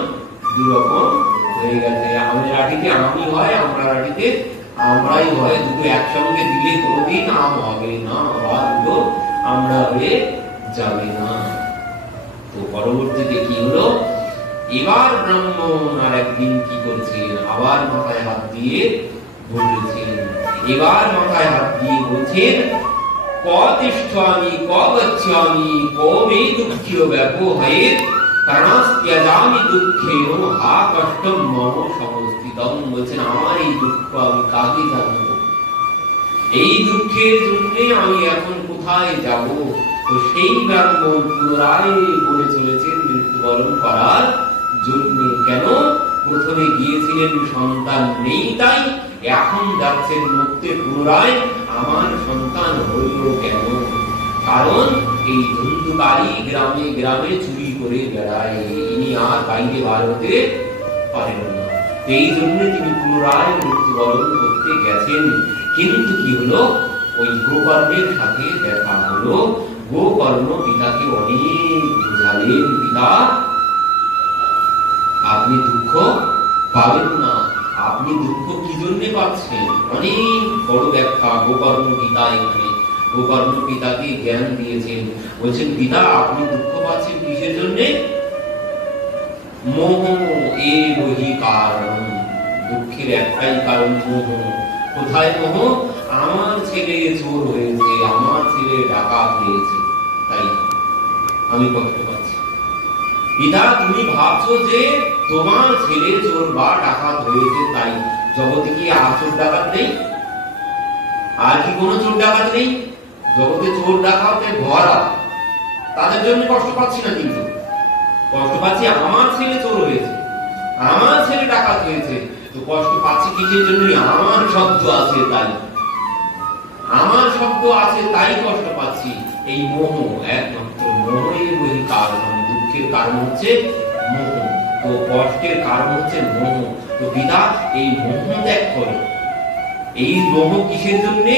দুরকম হয়ে গেছে। আমাদের রাঠিতে আমি হয়, আমরা রাঠিতে আমরাই হয়। দুটো একসঙ্গে দিলে কোনোদিন আম হবে না, বা দুটো আমরা হয়ে যাবে না। তো পরবর্তীতে কি হলো, এবার ব্রাহ্মণ আর একদিন কি করছেন, আবার মাথায় হাত দিয়ে বলছেন। এবার মাথায় হাত দিয়ে বলছেন, কতিষ্ঠামি কগচ্ছামি কমে দুঃখীয় ব্যবহারে প্রাণস্ত্যজামি দুঃখেন হা কষ্টম মম সমস্তিতম। বলছেন, আমার এই দুঃখ আমি কাকে জানাবো, এই দুঃখের জন্য আমি এখন কোথায় যাব? তো সেই ব্রাহ্মণ পুনরায় বলে চলেছেন মৃত্যুবরণ করার জন্য। কেন? প্রথমে গিয়েছিলেন সন্তান নেই তাই, এখন যাচ্ছেন মরতে পুনরায়। আমার সন্তান হইল কেন? কারণ এই ধুন্ধুকালী গ্রামে গ্রামে চুরি করে বেড়ায়, ইনি আর বাইরে বার হতে পারেন না। এই জন্য তিনি পুনরায় মৃত্যুবরণ করতে গেছেন। কিন্তু কি হলো, ওই গোকর্ণের সাথে দেখা হলো। গোকর্ণ পিতাকে অনেক বোঝালেন, পিতা আপনি দুঃখ পাবেন না, আপনি দুঃখ কি জন্য পাচ্ছেন? অনেক বড় ব্যাখ্যা গোকর্ণ গীতা। এখানে গোকর্ণ পিতাকে জ্ঞান দিয়েছেন, বলছেন, পিতা আপনি দুঃখ পাচ্ছেন কিসের জন্য? মোহ এবহি কারণ। দুঃখের একটাই কারণ, মোহ। কোথায় মোহ? আমার ছেলে চোর হয়েছে, আমার ছেলে ডাকাত হয়েছে, তাই আমি কষ্ট পাচ্ছি। পিতা তুমি ভাবছো যে তোমার ছেলে চোর বা ডাকাত হয়েছে, তাই জগতে কি আর চোর ডাকাত নেই? আর কি কোনো চোর ডাকাত নেই? জগতে চোর ডাকাতে ভরা, তাদের জন্য কষ্ট পাচ্ছি না, কিন্তু কষ্ট পাচ্ছি আমার ছেলে চোর হয়েছে, আমার ছেলে ডাকাত হয়েছে। তো কষ্ট পাচ্ছি কিসের জন্য? আমার শব্দ আছে তাই, আমার শব্দ আছে তাই কষ্ট পাচ্ছি। এই মোহ, একমাত্র মোহের বহি কারণ। দুঃখের কারণ হচ্ছে মোহ, তো কষ্টের কারণ হচ্ছে মোহ। তো পিতা এই মোহ ত্যাগ করো। এই মোহ কিসের জন্য?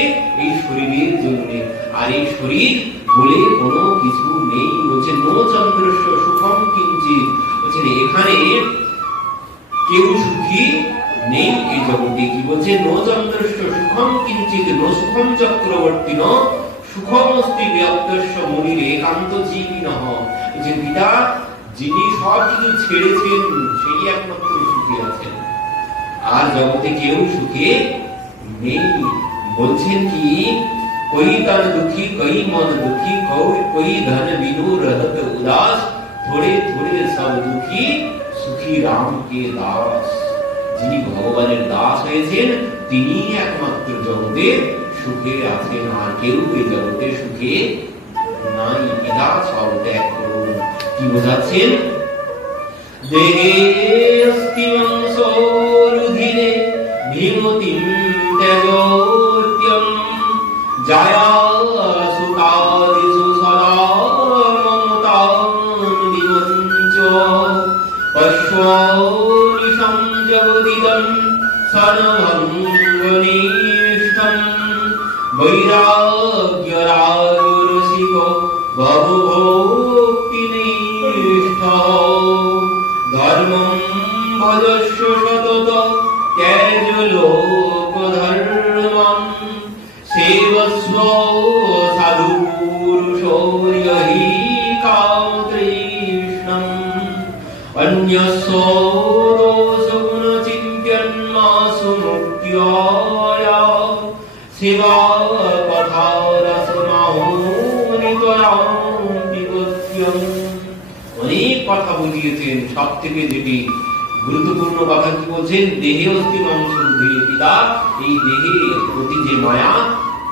এই শরীরের জন্য। আর এই শরীর বলে কোনো কিছু নেই। বলছে নো চন্দ্রস্য সুখম কিঞ্চিৎ। বলছেন এখানে কেউ সুখী নেই এই জগতে। কি বলছে? নো চন্দ্রস্য সুখম কিঞ্চিৎ নো সুখম চক্রবর্তী ন সুখমস্তি ব্যক্তস্য মুনির একান্ত জীবিনঃ। যে পিতা যিনি সব কিছু ছেড়েছেন সেই একমাত্র সুখী আছেন, আর জগতে কেউ সুখে নেই। বলছেন কি, कोई तन दुखी कोई मन दुखी कोई धन बिनु रहत उदास थोड़े थोड़े सब दुखी सुखी राम के दास। যিনি ভগবানের দাস হয়েছেন তিনি একমাত্র জগতে সুখে আছেন, আর কেউ এই জগতে সুখে নাই। পিতা সব ত্যাগ করুন। কি বোঝাচ্ছেন? দেহে অস্তি মাংসোরুধিরে ভীমতিম তেজোত্যম জায়া সুতাদিষু সদা মমতাং বিমঞ্চ পশ্বানিশং জগদিদং সর্বঙ্গনিষ্ঠং বৈরাগ্যরাগরসিক বহুভক্তিনিষ্ঠ ধর্মং ভজস্ব সতত ত্যাজ লোকধর্মং সেবস্ব সাধুপুরুষোর্যহি কাতৃষ্ণং অন্যস্য দোষগুণচিন্ত্যন্মাসু মুক্ত্যায় সেবা কথারসমহোনিতরাং বিগত্যং। অনেক কথা বুঝিয়েছেন, সব থেকে যেটি গুরুত্বপূর্ণ কথা কি বলছেন, দেহে অস্তি মাংস বুঝিয়ে পিতা, এই দেহে প্রতি যে মায়া,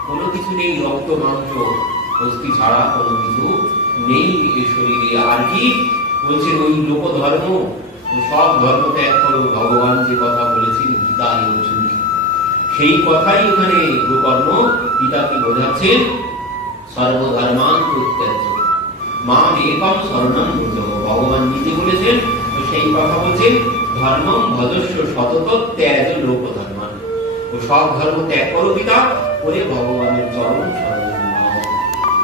কোনো কিছু নেই, রক্ত মাংস অস্থি ছাড়া কোনো কিছু নেই এই শরীরে। আর কি বলছেন, ওই লোক ধর্ম ও সব ধর্ম ত্যাগ করো, ভগবান যে কথা বলেছেন গীতা অর্জুনকে, সেই কথাই ওখানে গোকর্ণ পিতাকে বোঝাচ্ছেন। সর্বধর্মান পরিত্যাজ্য মাম একম শরণং ব্রজ, ভগবান নিজে বলেছেন, সেই কথা বলছেন ধর্মং ভজস্ব সতত ত্যাজ লোক ধর্মান, ও সব ধর্ম ত্যাগ করো পিতা, করে ভগবানের চরণ শরণ নাও।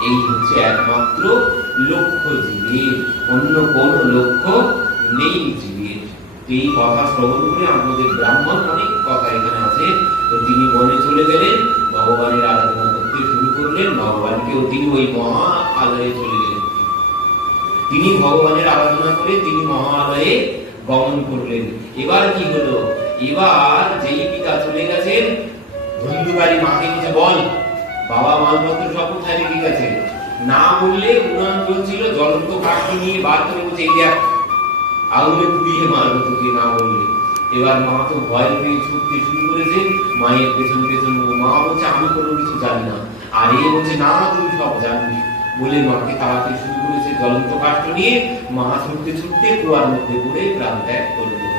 এই হচ্ছে একমাত্র লক্ষ্য জীবের, অন্য কোন লক্ষ্য নেই জীবের। এই কথা শ্রবণ করে আমাদের ব্রাহ্মণ অনেক কথা এখানে আছে। তো তিনি বনে চলে গেলেন, ভগবানের আরাধনা করতে শুরু করলেন, ভগবানকেও তিনি ওই মহা আলয়ে চলে গেলেন। তিনি ভগবানের আরাধনা করে তিনি মহালয়ে গমন করলেন। এবার কি হলো, এবার যেই পিতা চলে গেছেন, ধুন্ধুকারী মাকে বলছে বল বাবা মালপত্র সব কোথায় রেখে গেছে, না বললে উনান চলছিল, জ্বলন্ত কাঠি নিয়ে বার করে বলছে এই দেখ আগুনে পুড়িয়ে মারবো তোকে, না বললে। এবার মা তো ভয় পেয়ে ছুটতে শুরু করেছে মায়ের পেছন পেছন। মা বলছে আমি কোনো কিছু জানি না, আর এ বলছে না তুমি সব জানিস, বলে মাকে তাড়াতে শুরু করেছে জ্বলন্ত কাঠ নিয়ে। মা ছুটতে ছুটতে কুয়ার মধ্যে পড়ে প্রাণ ত্যাগ করে দিল।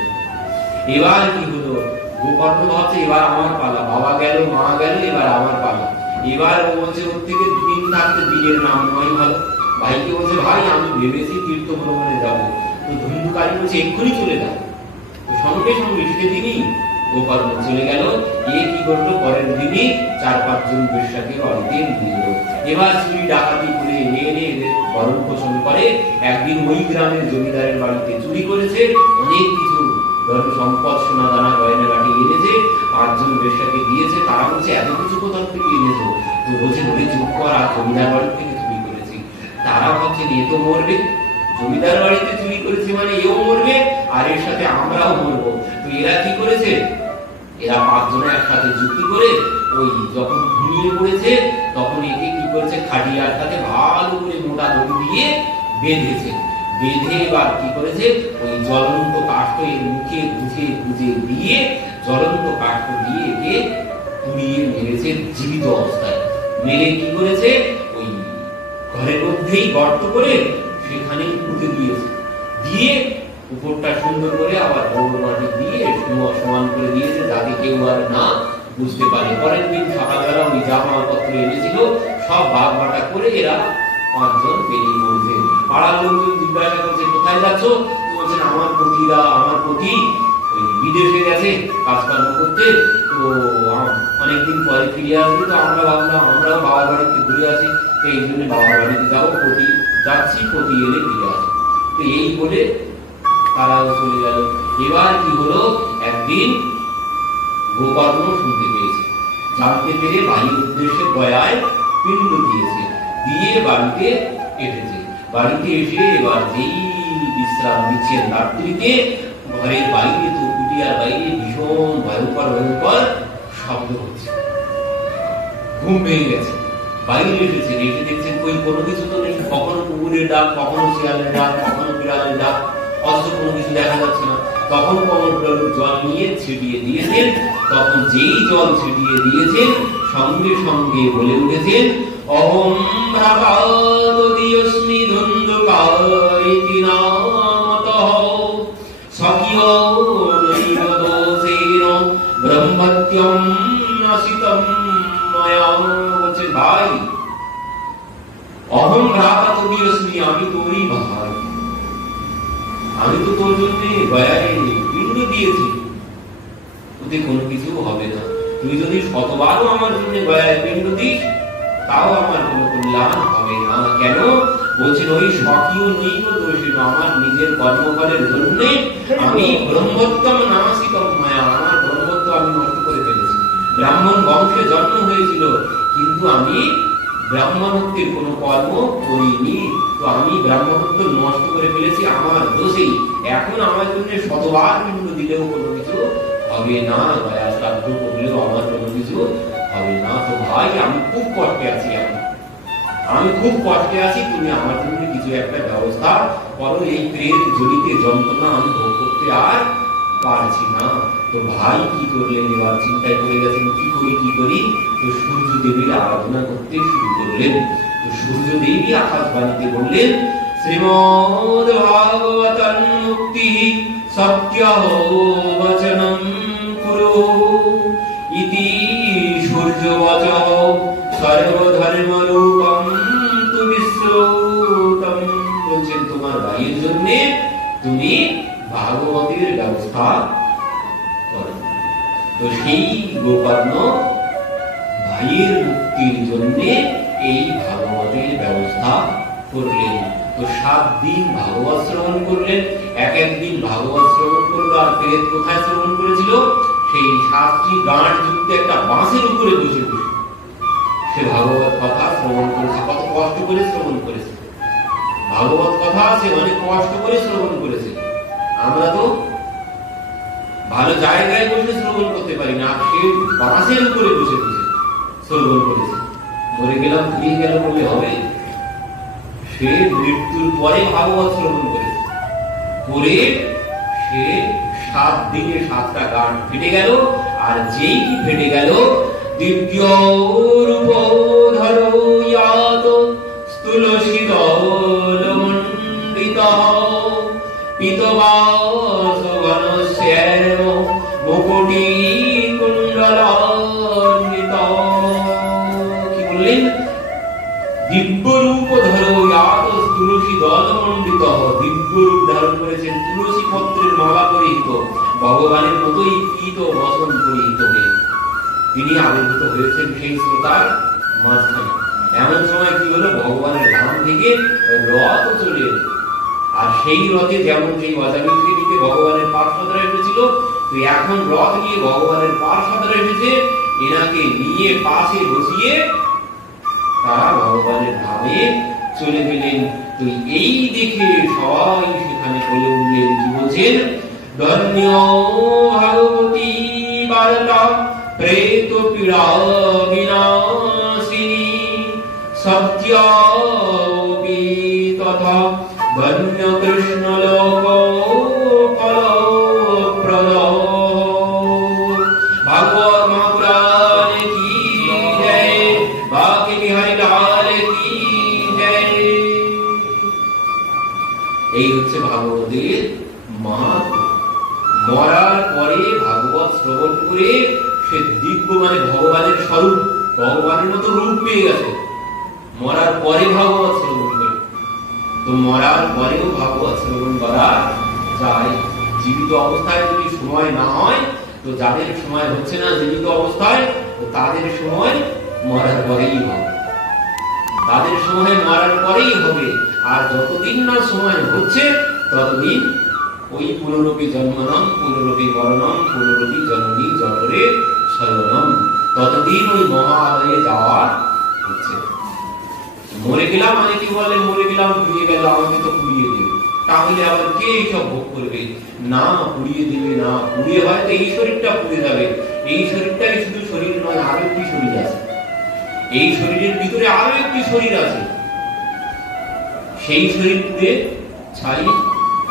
এবার কি হলো, গোকর্ণ ভাবছে এবার আমার পালা, বাবা গেল মা গেল, এবার আমার পালা। এবার ও বলছে ওর থেকে দিন থাকতে দিনের নাম নয় ভালো। ভাইকে বলছে ভাই আমি ভেবেছি তীর্থ ভ্রমণে যাবো। তো ধুন্ধুকারী বলছে এক্ষুনি চলে যাও। তো সঙ্গে সঙ্গে সেদিনই গোকর্ণ চলে গেল। এ কি করলো, পরের দিনই 4-5 জন বেশ্যাকে বাড়িতে নিয়ে এলো। এবার চুরি ডাকাতি করে এনে এদের ভরণ পোষণ করে। একদিন ওই গ্রামের জমিদারের বাড়িতে চুরি করেছে, অনেক কিছু ধর্ম সম্পদ সোনা দানা গয়নাগাটি এনেছে, 5 জন বেশ্যাকে দিয়েছে। তারা বলছে এত কিছু কোথাও থেকে এনেছো? তো বলছে ধরে চুপ কর, আর জমিদার বাড়ি থেকে চুরি করেছি। তারা ভাবছে এ তো মরবে, জমিদার বাড়িতে চুরি করেছে মানে এও মরবে, আর এর সাথে আমরাও মরবো। তো এরা কি করেছে, এরা 5 জনে একসাথে যুক্তি করে ওই যখন ঘুমিয়ে পড়েছে তখন একে কি করেছে, খাটিয়ার সাথে ভালো করে মোটা দড়ি দিয়ে বেঁধেছে। বেঁধে এবার কি করেছে, ওই জ্বলন্ত কাঠ এর মুখে গুঁজে গুঁজে দিয়ে জ্বলন্ত কাঠ দিয়ে একে পুড়িয়ে মেরেছে জীবিত অবস্থায়। মেরে কি করেছে, ওই ঘরের মধ্যেই গর্ত করে সেখানেই পুঁতে দিয়েছে। দিয়ে উপরটা সুন্দর করে আবার বড় মাটি দিয়ে সমান করে দিয়েছে, যাতে কেউ আর না বুঝতে পারে। পরের দিন সকালবেলা ওই জামাপত্র এনেছিল সব ভাগ বাটা করে এরা 5 জন বেরিয়ে পড়ছে। পাড়ার লোকজন জিজ্ঞাসা করছে কোথায় যাচ্ছ? তো বলছেন আমার পতিরা, আমার পতি ওই বিদেশে গেছে কাজকর্ম করতে, তো অনেকদিন পরে ফিরে আসবে। তো আমরা ভাবলাম আমরাও বাবার বাড়িতে ঘুরে আসি, তো এই জন্য বাবার বাড়িতে যাবো, পতি যাচ্ছি, পতি এলে ফিরে আসবো। তো এই বলে তারাও চলে গেল। এবার কি হলো, একদিন গোকর্ণ শুনতে পেয়েছে, জানতে পেরে বাড়ির উদ্দেশ্যে গয়ায় পিণ্ড দিয়েছে, দিয়ে বাড়িতে এসেছে। বাড়িতে এসে এবার যেই বিশ্রাম দিচ্ছেন রাত্রিতে, ঘরের বাইরে তো কুটিয়ার বাইরে ভীষণ ভয়ঙ্কর ভয়ঙ্কর শব্দ হচ্ছে। ঘুম ভেঙে গেছে, বাইরে এসেছেন, এসে দেখছেন কই কোনো কিছু তো নেই। কখনো কুকুরের ডাক, কখনো শিয়ালের ডাক, কখনো বিড়ালের ডাক, অথচ কোনো কিছু দেখা যাচ্ছে না। তখন কমলপুরের জল নিয়ে ছিটিয়ে দিয়েছেন। তখন যেই জল ছিটিয়ে দিয়েছেন সঙ্গে সঙ্গে বলে উঠেছেন অহম ভ্রাতাদিয়স্মি ধুন্ধুকারিতি নামতঃ ভাই অহম ভ্রাতা তুমি অস্মি, আমি তোরই ভাই, আমি তো তোর জন্য গয়ায় পিণ্ড দিয়েছি, ওতে কোনো কিছু হবে না। তুই যদি শতবারও আমার জন্য গয়ায় পিণ্ড দিস তাও আমার কোনো কল্যাণ হবে না। কেন? বলছেন ওই স্বকীয় নৈব দোষী, আমার নিজের কর্মফলের জন্য আমি ব্রহ্মোত্তম নাসিকম মায়া, আমার ব্রহ্মত্ব আমি নষ্ট করে ফেলেছি। ব্রাহ্মণ বংশে জন্ম হয়েছিল কিন্তু আমি ব্রাহ্মণত্বের কোনো কর্ম করিনি, তো আমি ব্রাহ্মণত্ব নষ্ট করে ফেলেছি আমার দোষেই। এখন আমার জন্য শতবার পিণ্ড দিলেও কোনো কিছু হবে না, দয়া শ্রাদ্ধ করলেও আমার কোনো কিছু হবে না। তো ভাই আমি খুব কষ্টে আছি, আমি খুব কষ্টে আছি, তুমি আমার জন্য কিছু একটা ব্যবস্থা করো, এই প্রেত জড়িতে যন্ত্রণা আমি ভোগ করতে আর পারছি না। তো ভাই কি করলেন? এবার চিন্তায় পড়ে গেছেন, কি করি। তো সূর্য দেবীর আরাধনা করতে শুরু করলেন। তো সূর্য দেবী আকাশবাণীতে বললেন, শ্রীমদ্ ভাগবতং মুক্তি সত্য বচনম কুরু ইতি সূর্যবচঃ সর্বধর্মরূপম তু বিশ্রুতম। বলছেন তোমার ভাইয়ের জন্য তুমি ভাগবতের ব্যবস্থা করো। তো সেই গোপান্ন ভাইয়ের মুক্তির জন্য এই ভাগবতের ব্যবস্থা করলেন। তো 7 দিন ভাগবত শ্রবণ করলেন, এক দিন ভাগবত শ্রবণ করলো। আর প্রেত কোথায় শ্রবণ করেছিল? সেই 7টি গাঁট যুক্ত একটা বাঁশের উপরে বসে বসে সে ভাগবত কথা শ্রবণ করেছে। কত কষ্ট করে শ্রবণ করেছে ভাগবত কথা, সে অনেক কষ্ট করে শ্রবণ করেছে। আমরা তো ভালো জায়গায় বসে শ্রবণ করতে পারি না, সে বাঁশের উপরে বসে বসে শ্রবণ করেছে। মরে গেলাম ফুরিয়ে গেল বলে হবে? সে মৃত্যুর পরে ভাগবত শ্রবণ করেছে, করে সে 7 দিনে 7টা গাঁট ফেটে গেল। আর যেই কি ফেটে গেল, দিব্য রূপ ধরো ইয়াত তুলসী দলমণ্ডিতঃ পিতবাস ঘনশ্যাম মুকুটি কুণ্ডলান্বিতঃ। কি বললেন? দিব্য রূপ ধরো ইয়াত তুলসী দলমণ্ডিতঃ, দিব্য রূপ ধারণ করেছেন তুলসী পত্রের মালা পরিহিত, ভগবানের মতোই পীত বসন পরিহিত হয়ে তিনি আবির্ভূত হয়েছেন সেই শ্রোতার মাঝখানে। এমন সময় কি হলো, ভগবানের ধাম থেকে রথ চলে এলো। আর সেই রথে যেমন সেই অজামিলকে নিতে ভগবানের পার্শ্বদরা এসেছিল, তো এখন রথ নিয়ে ভগবানের পার্শ্বদরা এসেছে, এনাকে নিয়ে পাশে বসিয়ে তারা ভগবানের ধামে চলে গেলেন। তো এই দেখে সবাই সেখানে বলে উঠলেন, কি বলছেন? ধন্য ভগবতী বার্তা প্রেত পীড়া বিনাশিনী সত্যাপি তথা ধন্য কৃষ্ণ লোক ফলপ্রদ। ভাগবত মহাপুরাণ কি জয়, বাকে বিহারী লাল কি জয়। এই হচ্ছে ভাগবতের মাহাত্ম্য। মরার পরে ভাগবত শ্রবণ করে সে দিব্য মানে ভগবানের স্বরূপ, ভগবানের মতো রূপ পেয়ে গেছে মরার পরে ভাগবত শ্রবণ করে। তো মরার পরেও ভাগবত শ্রবণ করা যায়। জীবিত অবস্থায় যদি সময় না হয়, তো যাদের সময় হচ্ছে না জীবিত অবস্থায়, তো তাদের সময় মরার পরেই হবে, তাদের সময় মরার পরেই হবে। আর যতদিন না সময় হচ্ছে ততদিন ওই পুনরূপী জন্মনম পুনরূপী মরণম পুনরূপী জননী জঠরে শয়নম, ততদিন ওই মহালয়ে যাওয়া হচ্ছে। মরে গেলাম মানে কি বলে, মরে গেলাম পুড়িয়ে গেল, আমাকে তো পুড়িয়ে দেবে, তাহলে আবার কে এইসব ভোগ করবে? না, পুড়িয়ে দিবে না, পুড়িয়ে হয়তো এই শরীরটা পুড়ে যাবে। এই শরীরটাই শুধু শরীর নয়, আরো একটি শরীর আছে, এই শরীরের ভিতরে আরো একটি শরীর আছে, সেই শরীর পুড়ে ছাই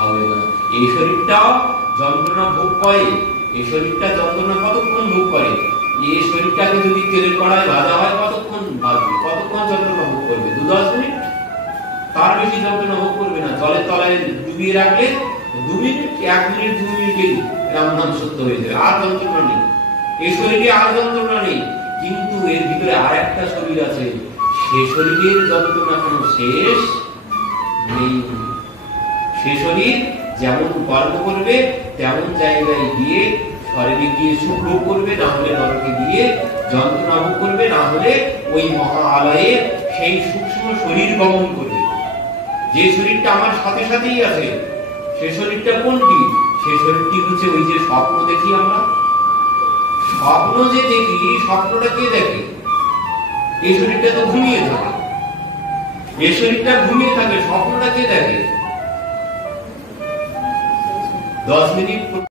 হবে না। এই শরীরটা যন্ত্রণা ভোগ করে, এই শরীরটা যন্ত্রণা কতক্ষণ ভোগ করে? এই শরীরটাকে যদি তেলের কড়ায় ভাজা হয় কতক্ষণ ভাজবে, কতক্ষণ যন্ত্রণা ভোগ করবে? 2-10 মিনিট, তার বেশি যন্ত্রণা ভোগ করবে না। জলের তলায় ডুবিয়ে রাখলে 2 মিনিট, 1 মিনিট 2 মিনিটে রাম নাম সত্য হয়ে যাবে, আর যন্ত্রণা নেই। এই শরীরে আর যন্ত্রণা নেই, কিন্তু এর ভিতরে আর একটা শরীর আছে, সে শরীরের যন্ত্রণা কোনো শেষ নেই। সে শরীর যেমন কর্ম করবে তেমন জায়গায় গিয়ে শরীরে গিয়ে সুখ ভোগ করবে, না হলে নরকে গিয়ে যন্ত্রণা ভোগ করবে, না হলে ওই মহা আলয়ে সেই সূক্ষ্ম শরীর গমন করবে। যে শরীরটা আমার সাথে সাথেই আছে, সে শরীরটা কোনটি? সে শরীরটি হচ্ছে ওই যে স্বপ্ন দেখি আমরা। স্বপ্ন যে দেখি, স্বপ্নটা কে দেখে? এই শরীরটা তো ঘুমিয়ে থাকে। এই শরীরটা ঘুমিয়ে থাকে, স্বপ্নটা কে দেখে? 10 মিনিট